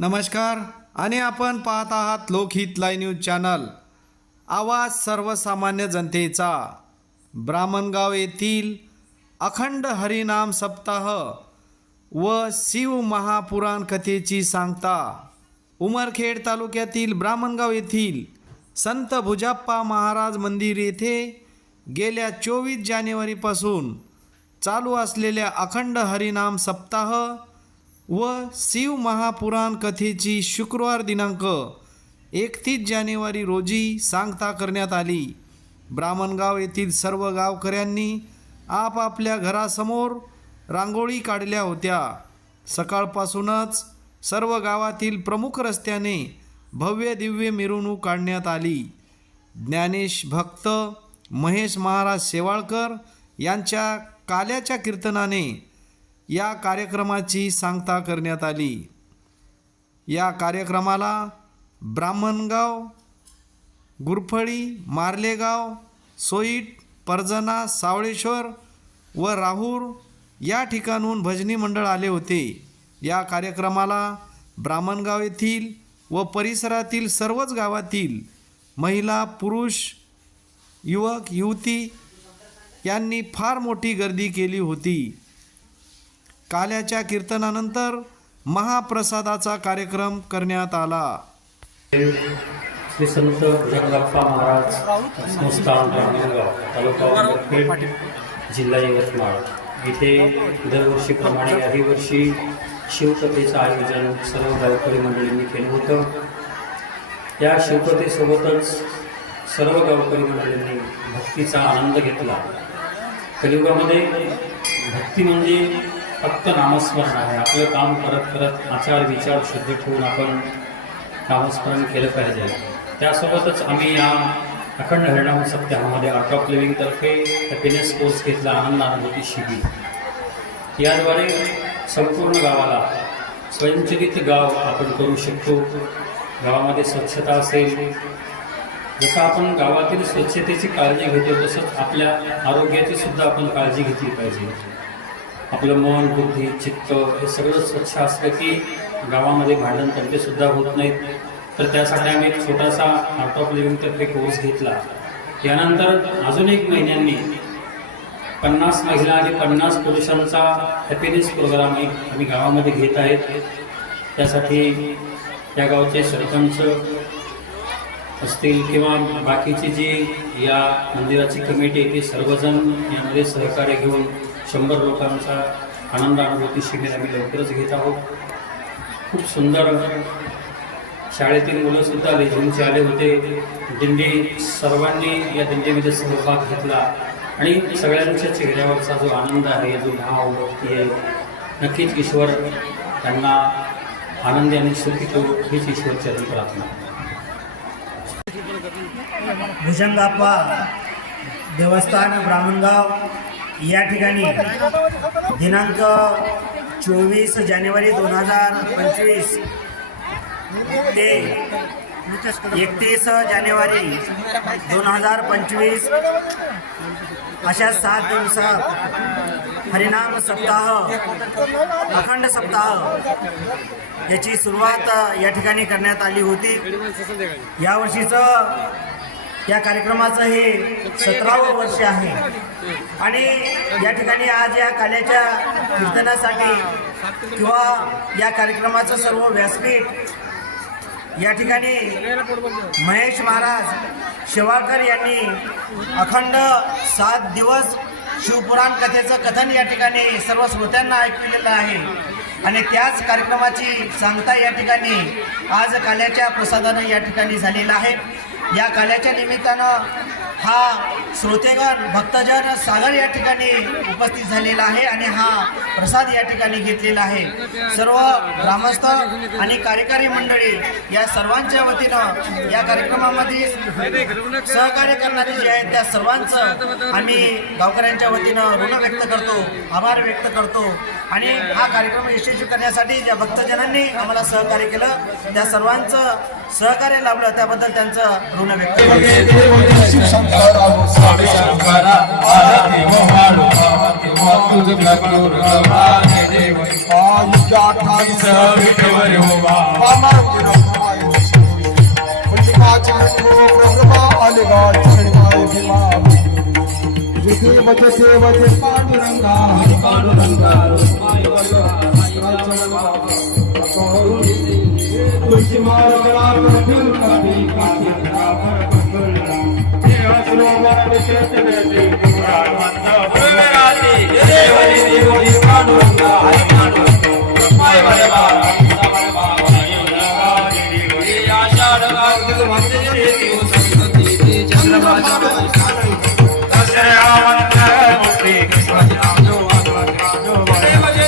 नमस्कार आणि आपण पाहत आहात लोकहित लाईव्ह न्यूज चॅनल। आवाज सर्वसामान्य जनतेचा। ब्राह्मणगाव येथील अखंड हरिनाम सप्ताह व शिव महापुराण कथेची सांगता। उमरखेड तालुक्यातील ब्राह्मणगाव येथील संत भुजप्पा महाराज मंदिर येथे गेल्या 24 जानेवारीपासून चालू असलेल्या अखंड हरिनाम सप्ताह व शिव महापुराण कथेची शुक्रवार दिनांक 31 जानेवारी रोजी सांगता करण्यात आली। ब्राह्मणगाव येथील सर्व गावकऱ्यांनी आपापल्या घरासमोर रांगोळी काढल्या होत्या। सकाळपासूनच सर्व गावातील प्रमुख रस्त्याने भव्य दिव्य मिरवणूक काढण्यात आली। ज्ञानेश भक्त महेश महाराज शेवाळकर यांच्या काल्याच्या कीर्तनाने या कार्यक्रमाची सांगता करण्यात आली। या कार्यक्रमाला ब्राह्मणगाव, गुरफळी, मार्लेगाव, सोईट, परजना, सावळेश्वर व राहूर या ठिकाणून भजनी मंडळ आले होते। या कार्यक्रमाला ब्राह्मणगाव येथील व परिसरातील सर्वच गावातील महिला, पुरुष, युवक, युवती यांनी फार मोठी गर्दी केली होती। काल्याच्या कीर्तनानंतर महाप्रसादाचा कार्यक्रम करण्यात आला। श्री संत भुजप्पा महाराज संस्थान ब्राह्मणगाव, तालुका उमरखेड, जिल्हा यवतमाळ इथे दरवर्षीप्रमाणे याही वर्षी शिवकथेचं आयोजन सर्व गावकरी मंडळींनी केलं होतं। या शिवकथेसोबतच सर्व गावकरी मंडळींनी भक्तीचा आनंद घेतला। कलियुगामध्ये भक्ती म्हणजे फक्त नामस्मरण आहे। आपलं काम करत करत आचार विचार शुद्ध ठेवून आपण नामस्मरण केलं पाहिजे। त्यासोबतच आम्ही या अखंड हरिनाम सप्ताहामध्ये आर्ट ऑफ लिव्हिंग तर्फे हॅपीनेस कोर्स घेतला, आनंद अनुभूती शिबिर। याद्वारे संपूर्ण गावाला स्वयंचलित गाव आपण करू शकतो। गावामध्ये स्वच्छता असेल, जसं आपण गावातील स्वच्छतेची काळजी घेतो तसंच आपल्या आरोग्याची सुद्धा आपण काळजी घेतली पाहिजे। आपलं मन, बुद्धी, चित्त हे सगळं स्वच्छ असलं की गावामध्ये भांडण तंटे सुद्धा होत नाहीत। तर त्यासाठी आम्ही एक छोटासा आर्ट ऑफ लिव्हिंग तर्फे कोर्स घेतला। यानंतर अजून 1 महिन्यांनी 50 महिला आणि 50 पुरुषांचा हॅपीनेस प्रोग्राम आम्ही गावामध्ये घेत आहेत। त्यासाठी या गावचे सरपंच असतील किंवा बाकीची जी या मंदिराची कमिटी आहे ती सर्वजण यामध्ये सहकार्य घेऊन 100 लोकांचा आनंद अनुभूती शिबिर आम्ही लवकरच घेत आहोत। खूप सुंदर शाळेतील मुलंसुद्धा लेझिमचे आले होते। दिंडी सर्वांनी या दिंडीमध्ये सहभाग घेतला आणि सगळ्यांच्या चेहऱ्यावरचा जो आनंद आहे, जो भाव, भक्ती आहे, नक्कीच ईश्वर त्यांना आनंदी आणि सुखी करू हीच ईश्वरचरणी प्रार्थना। भुजंगाप्पा देवस्थान ब्राह्मणगाव या ठिकाणी दिनांक 24 जानेवारी 2025 ते 31 जानेवारी 2025 अशा 7 दिवसात हरिनाम सप्ताह, अखंड सप्ताह याची सुरुवात या ठिकाणी करण्यात आली होती। यावर्षीचं या कार्यक्रमाचं हे 17वं वर्ष आहे आणि या ठिकाणी आज या काल्याच्या कीर्तनासाठी किंवा या कार्यक्रमाचं सर्व व्यासपीठ या ठिकाणी महेश महाराज शेवाळकर यांनी अखंड 7 दिवस शिवपुराण कथेचं कथन या ठिकाणी सर्व श्रोत्यांना ऐकविलेलं आहे आणि त्याच कार्यक्रमाची सांगता या ठिकाणी आज काल्याच्या प्रसादानं या ठिकाणी झालेला आहे। या काल्याच्या निमित्तानं हा श्रोतेगण, भक्तजन सागर या ठिकाणी उपस्थित झालेला आहे आणि हा प्रसाद या ठिकाणी घेतलेला आहे। सर्व ग्रामस्थ आणि कार्यकारी मंडळी या सर्वांच्या वतीनं या कार्यक्रमामध्ये सहकार्य करणारे जे आहेत त्या सर्वांचं आम्ही गावकऱ्यांच्या वतीनं ऋण व्यक्त करतो, आभार व्यक्त करतो आणि हा कार्यक्रम यशस्वी करण्यासाठी ज्या भक्तजनांनी आम्हाला सहकार्य केलं त्या सर्वांचं सहकार्य लाभलं त्याबद्दल त्यांचं ऋण व्यक्त करतो। तुझ प्रभुर गवाने देव आयुष्या ठाई विठवर उभा जिथे वचते वचे पांडुरंगा हरी पांडुरंगा तुझी माळ गळा फिर काठी काठी रावर पकडला देव सरोवर क्षेत्र पुराण मंद राती देवरी देवरी पांडुरंगा हरी पांडुरंगा माय भले बाबा आषाढ कार्तिक मध्ये देव संतती चंद्रभागा दसरा मंत्र मुक्ती कृष्ण राजो राजो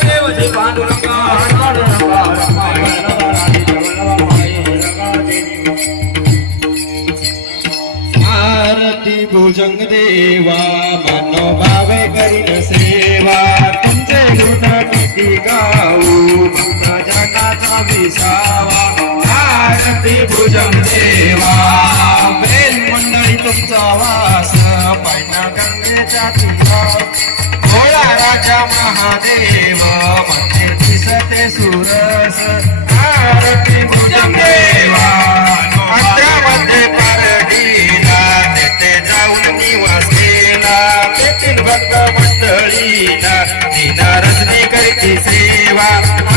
देव देव पांडुरंगा पांडुरंगा माय आरती भुजंग देवा मनोभावे करीन सेवा तुमचे गुण किती गाऊ भक्त जगाचा विसावा आरती भुजंग देवा बेल मंडळी तुमचा वास पैना गंगेच्या तीरावर भोळा राजा महादेव मंदिर दिसते सुरस आरती भुजंग देवा अंतरामध्ये पारडीला तेथे जाऊन निवास केला तेथील भक्त मंडळीला दिना रजनी करती सेवा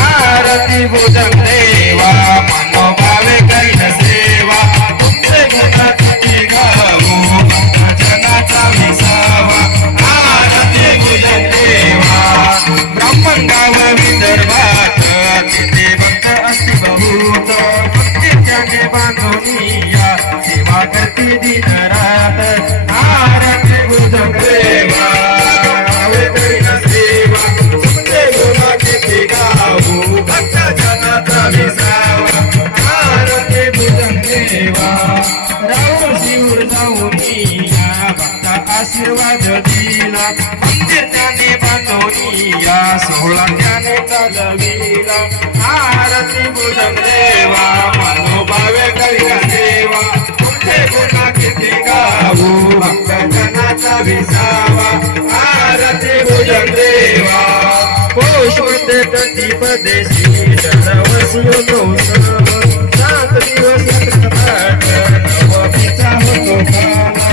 आरती भुजंग देवा मनोभावे करीन सेवा तुमचे गुण किती गाऊ भक्त जनाचा विसावा आरती भुजंग देवा ब्राह्मणगाव विदर्भात तिथे भक्त असती बहुत त्याने बांधोनिया सेवा करते दिन रात आरती भुजंग देवा सेवा तुमचे गुण किती गाऊ भक्त जनाचा विसावा आरती भुजंग देवा राऊळ शिवर जाऊनिया भक्त आशीर्वाद दिला मंदिर त्याने बांधोनिया सोहळा त्याने चालविला आरती भुजंग देवा मनोभावे करीन सेवा तुमचे गुण किती गाऊ भक्त जनाचा विसावा आरती भुजंग देवा पौष मध्ये प्रतिपदेशी दरवर्षी होतो उत्सव 7 दिवस यात्रापाठ नवमीचा होतो काला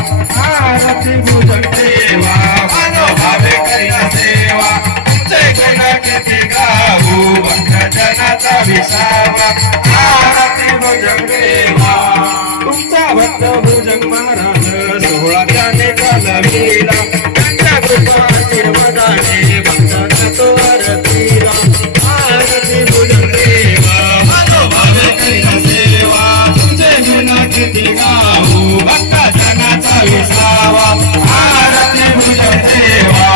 आरती भुजंग देवा मनोभावे करीन सेवा तुमचे गुण किती गाऊ भक्त जनाचा विसावा आरती भुजंग देवा तुमचा भक्त भुजंग महाराज सोहळा त्याने चालविला त्यांच्या कृपा आशीर्वादाने भक्तांना तो आरतीला आरती भुजंग देवा मनोभावे करीन सेवा तुमचे गुण किती गाऊ भक्त जनाचा विसावा आरती भुजंग देवा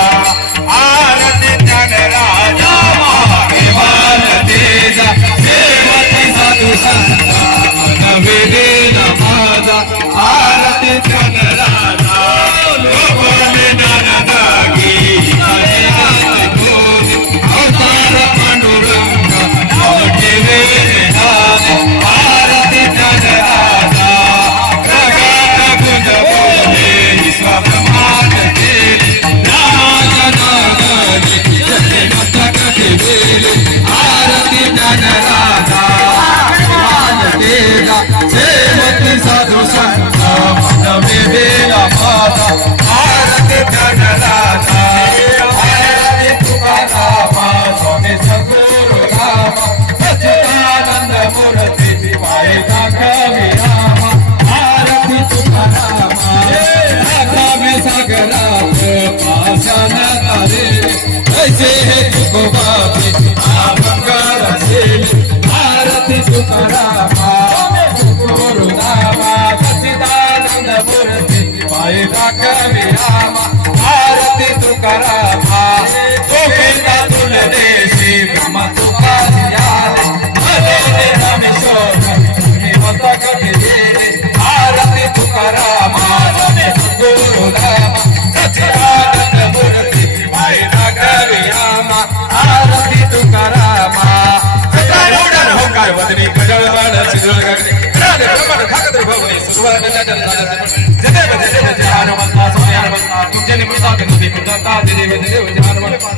आरती ज्ञान राजा महादेवान तेजा सेवती साधू संता मन वेदेन माझा आरती ज्ञान राजा लोकने नाना जागी अवतार पांडुरंग ठेवे आरती ज्ञान राजा प्रगट गुण बोले स्वप्रमाण केले आरती ज्ञान राजा सेवती साधू संत मन वेदेला माझा आरती ज्ञान राजा आरती तुकारामा स्वामी सद्गुरु रामा सच्चिदानंद मूर्ती पाय दाखवी रामा आरती तुकारामा रागावे सागरात पाषाण तारे ऐसे हे तुकोबाबी आमंगल असेल आरती तुकारामा गुरु रामा सच्चिदानंद मूर्ती पाय दाखवी रामा आरती तुकारामा गोविंदा तुला देशी ब्रह्म तुका जियाले भले रामेश्वर हिमत कधी गेले आरती तुकारामा गुरु रामा सच्चिदानंद मूर्ती पाय दाखवी रामा आरती तुकारामा सदारूढ होकार वदनी गजळवाण शिरळ गगने राज ब्रह्मण धाकत्र भवने सुरवर्ण जन जन जय हनुमंता स्वामी हनुमंता तुझे निमृता नदी कृता देव देव हनुमंता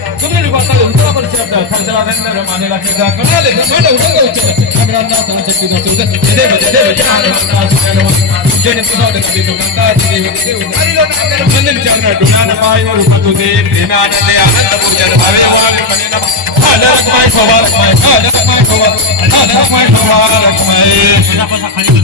राजेंद्र मानेला केदा कोणाले ब्रह्मांड उडंग उच्च अमरांना शक्ती दसुद देव देव ज्ञानवंता सुज्ञानवंता जन प्रसाद कवी तुकांता देव देव मंदिर चरण डुनान पाय रूप तुझे प्रेमानंदे आनंद पूजन भावे भावे मनेना हालक माय सोवा हालक माय सोवा हालक माय सोवा हालक माय